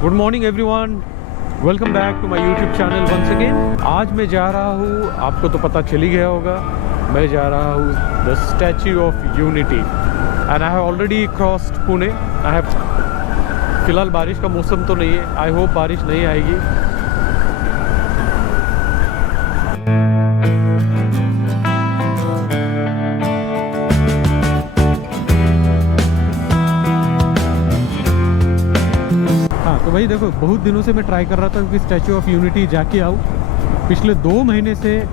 Good morning everyone, welcome back to my YouTube channel once again. आज मैं जा रहा हूँ, आपको तो पता चल ही गया होगा, मैं जा रहा हूँ the statue of unity and I have already crossed Pune. I have, फिलहाल बारिश का मौसम तो नहीं है, आई होप बारिश नहीं आएगी। तो भाई देखो, बहुत दिनों से मैं ट्राई कर रहा था कि स्टैचू ऑफ यूनिटी जाके आऊँ। पिछले 2 महीने से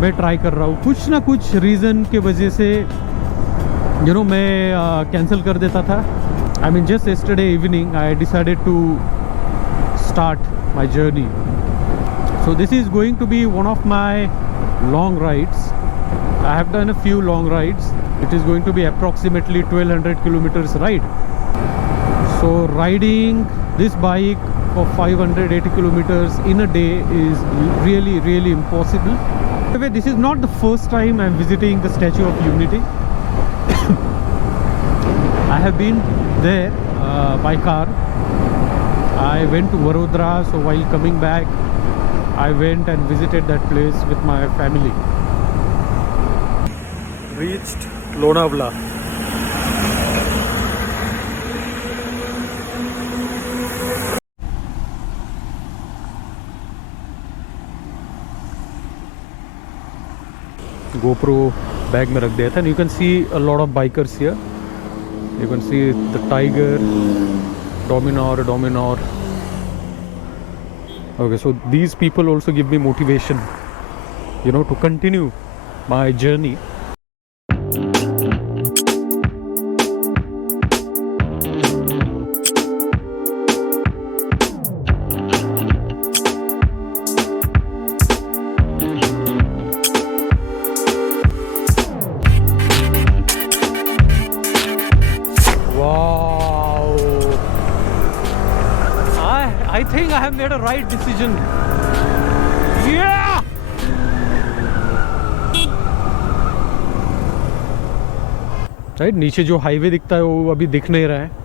मैं ट्राई कर रहा हूँ, कुछ ना कुछ रीज़न के वजह से मैं कैंसिल कर देता था। I mean just yesterday evening I decided to start my journey. So this is going to be one of my long rides. I have done a few long rides. It is going to be approximately 1200 kilometres ride. So riding this bike for 580 kilometers in a day is really impossible. However, this is not the first time I'm visiting the Statue of Unity. I have been there by car. I went to Vadodara, so while coming back I went and visited that place with my family. Reached Lonavala. GoPro bag में रख दिया था। You can see a lot of bikers here. You can see the tiger, Dominar. Okay, so these people also give me motivation, to continue my journey. I think I have made a right decision. Yeah! Right, नीचे जो highway दिखता है वो अभी दिख नहीं रहा है।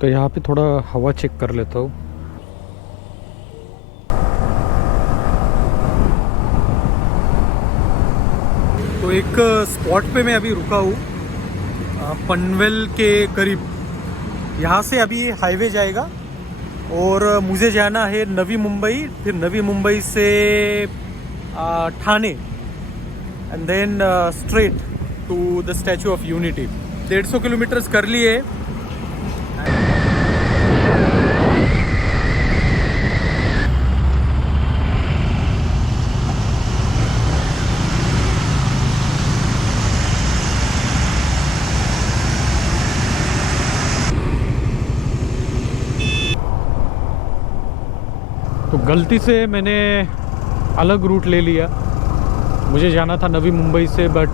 तो यहाँ पे थोड़ा हवा चेक कर लेता हूँ। तो एक स्पॉट पे मैं अभी रुका हूँ, पनवेल के करीब। यहाँ से अभी हाईवे जाएगा और मुझे जाना है नवी मुंबई, फिर नवी मुंबई से Thane and then straight to the statue of unity. 150 kilometres कर लिए। तो गलती से मैंने अलग रूट ले लिया। मुझे जाना था नवी मुंबई से, बट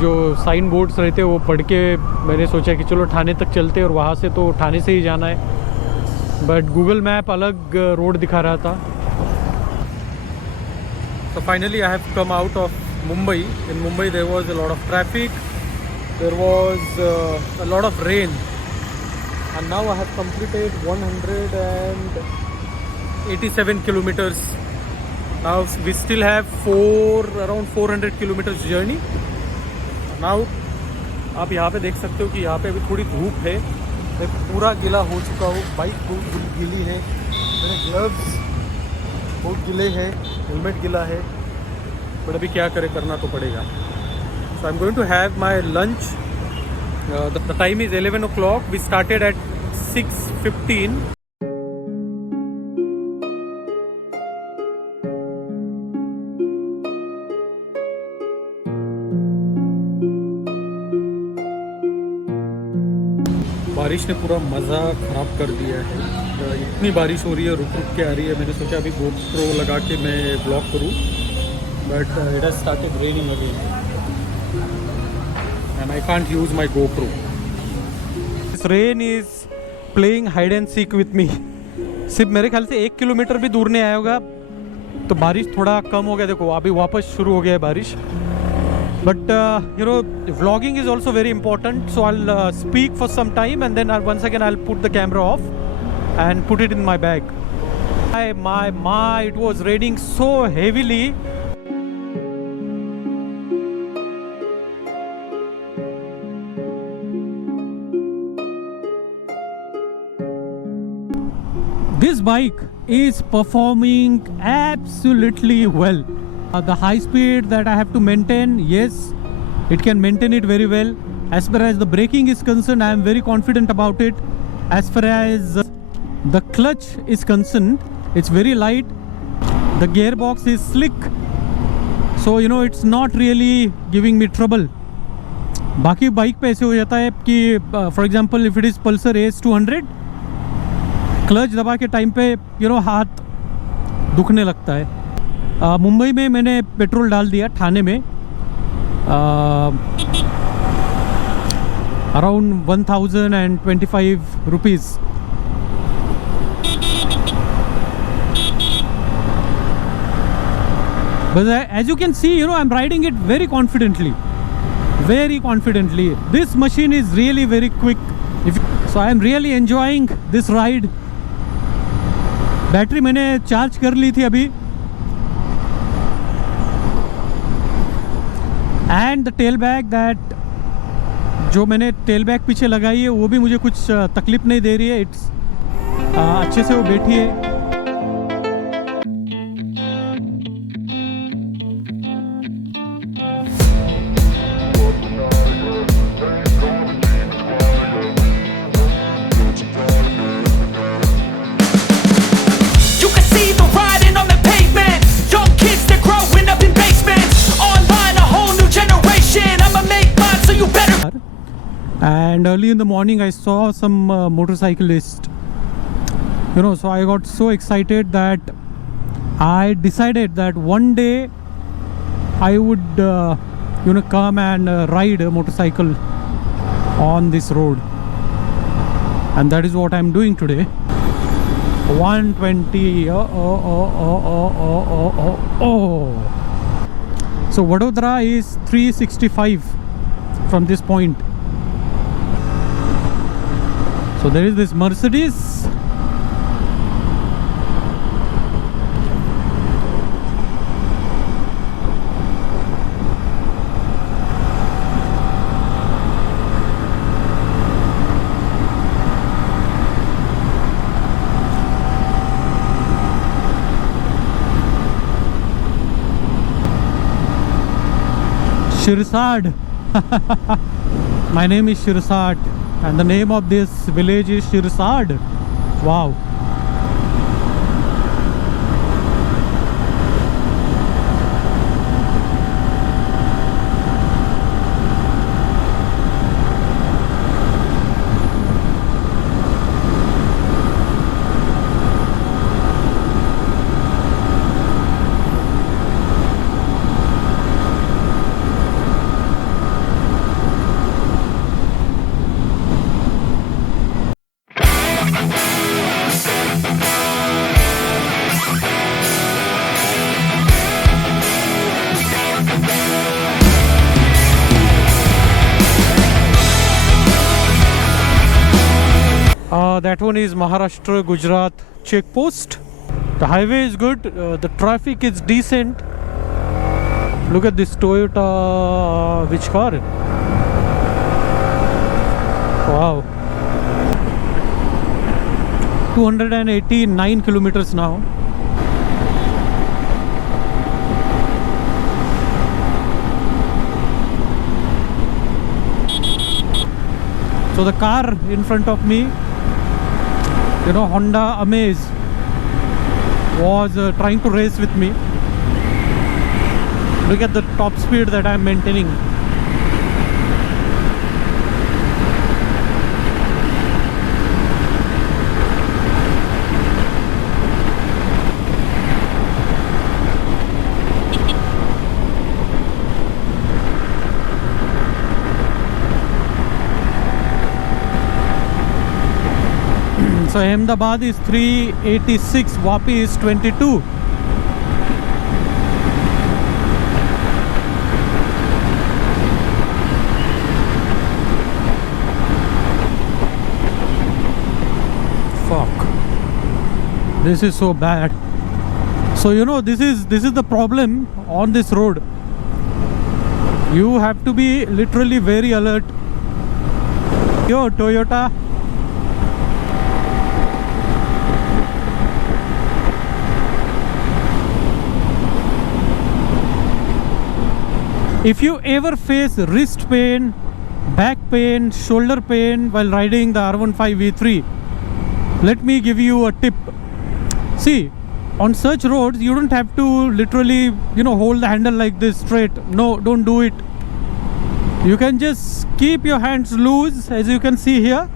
जो साइन बोर्ड्स रहते हैं वो पढ़ के मैंने सोचा कि चलो ठाणे तक चलते हैं और वहाँ से तो ठाणे से ही जाना है, बट गूगल मैप अलग रोड दिखा रहा था। So finally I have come out of Mumbai. In Mumbai there was a lot of traffic, there was a lot of rain, and now I have completed 187 kilometers. Now we still have around 400 kilometers journey. Now आप यहाँ पे देख सकते हो कि यहाँ पे अभी थोड़ी धूप है। मैं पूरा गीला हो चुका हूँ, बाइक बहुत गीली है, मेरे ग्लव्स बहुत गीले हैं, हेलमेट गीला है, बट अभी क्या करे, करना तो पड़ेगा। So I'm going to have my lunch. The time is 11 o'clock. We started at 6:15. बारिश ने पूरा मज़ा ख़राब कर दिया है। इतनी बारिश हो रही है, रुक रुक के आ रही है। मैंने सोचा अभी GoPro लगा के मैं ब्लॉग करूँ, but it has started raining again and I can't use my GoPro. This rain is playing hide and seek with me. सिर्फ मेरे ख्याल से 1 किलोमीटर भी दूर नहीं आया होगा तो बारिश थोड़ा कम हो गया। देखो अभी वापस शुरू हो गया है बारिश। But you know, vlogging is also very important. So I'll speak for some time and then once again I'll put the camera off and put it in my bag. My, it was raining so heavily. This bike is performing absolutely well. The high speed that I have to maintain, yes, it can maintain it very well. As far as the braking is concerned, I am very confident about it. As far as the clutch is concerned, it's very light. The gearbox is slick, so you know it's not really giving me trouble. बाकी bike पे ऐसे हो जाता है कि for example if it is Pulsar AS200, clutch दबा के time पे यू नो हाथ दुखने लगता है। मुंबई में मैंने पेट्रोल डाल दिया ठाणे में around 1025 rupees. But as you can see, you know, I'm riding it very confidently. This machine is really very quick. So I am really enjoying this ride. Battery मैंने चार्ज कर ली थी अभी। And the tell bag that जो मैंने tell bag पीछे लगाई है वो भी मुझे कुछ तकलीफ नहीं दे रही है। इट्स अच्छे से वो बैठी है। And early in the morning I saw some motorcyclists, you know, so I got so excited that I decided that one day I would you know, come and ride a motorcycle on this road, and that is what I'm doing today. 120 so Vadodara is 365 from this point. So there is this Mercedes. Shirsad. My name is Shirsad. And the name of this village is Shirsad. Wow. That one is Maharashtra Gujarat check post. The highway is good, the traffic is decent. Look at this Toyota, which car? Wow. 289 kilometers now. So the car in front of me, you know, Honda Amaze, was trying to race with me. Look at the top speed that I am maintaining. So Ahmedabad is 386, Vapi is 22. Fuck. This is so bad. So you know, this is the problem on this road. You have to be literally very alert. Yo, Toyota. If you ever face wrist pain, back pain, shoulder pain while riding the R15 V3, let me give you a tip. See, on such roads, you don't have to literally, hold the handle like this straight. No, don't do it. You can just keep your hands loose. As you can see here,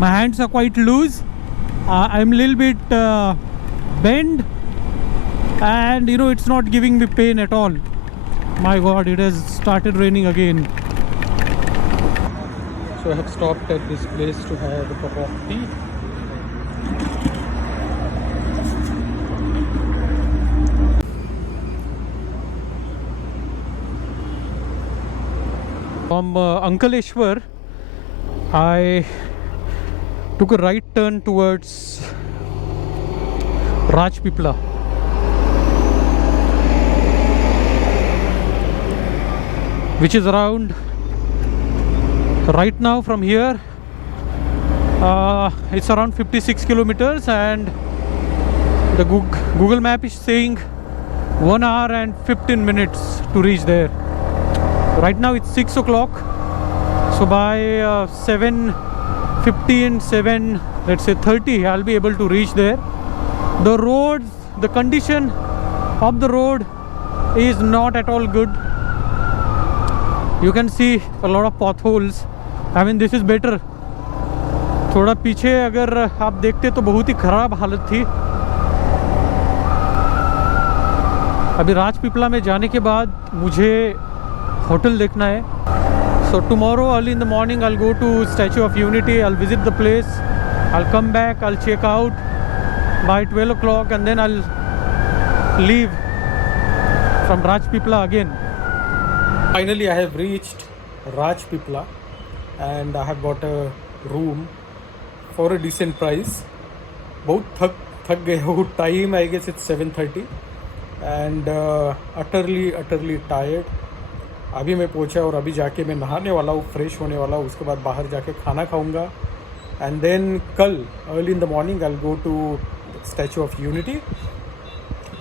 my hands are quite loose. I'm a little bit bent, and it's not giving me pain at all. My God, it has started raining again. So I have stopped at this place to have a cup of tea. From Ankaleshwar, I took a right turn towards Rajpipla. Which is around, right now from here, it's around 56 kilometers, and the Google map is saying 1 hour and 15 minutes to reach there. Right now it's 6 o'clock, so by 7:15, 7:30, I'll be able to reach there. The roads, the condition of the road is not at all good. You can see a lot of potholes. I mean, this is better. थोड़ा पीछे अगर आप देखते तो बहुत ही खराब हालत थी. अभी राजपीपला में जाने के बाद मुझे होटल देखना है. So tomorrow early in the morning I'll go to Statue of Unity. I'll visit the place. I'll come back. I'll check out by 12 o'clock, and then I'll leave from Rajpipla again. Finally, I have reached Rajpipla, and I have got a room for a decent price. बहुत थक गए हो. Time I guess it's 7:30, and utterly tired. अभी मैं पहुंचा और अभी जाके मैं नहाने वाला हूँ, फ्रेश होने वाला हूँ. उसके बाद बाहर जाके खाना खाऊंगा, and then कल early in the morning I'll go to Statue of Unity,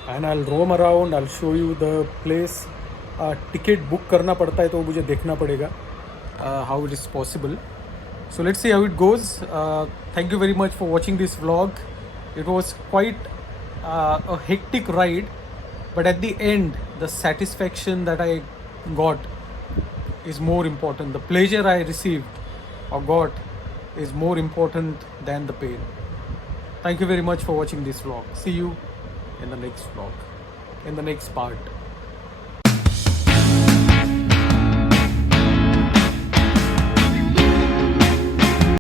and I'll roam around. I'll show you the place. Ticket book करना पड़ता है तो मुझे देखना पड़ेगा how it is possible. So let's see how it goes. Thank you very much for watching this vlog. It was quite a hectic ride, but at the end the satisfaction that I got is more important. The pleasure I received or got is more important than the pain. Thank you very much for watching this vlog. See you in the next vlog, in the next part.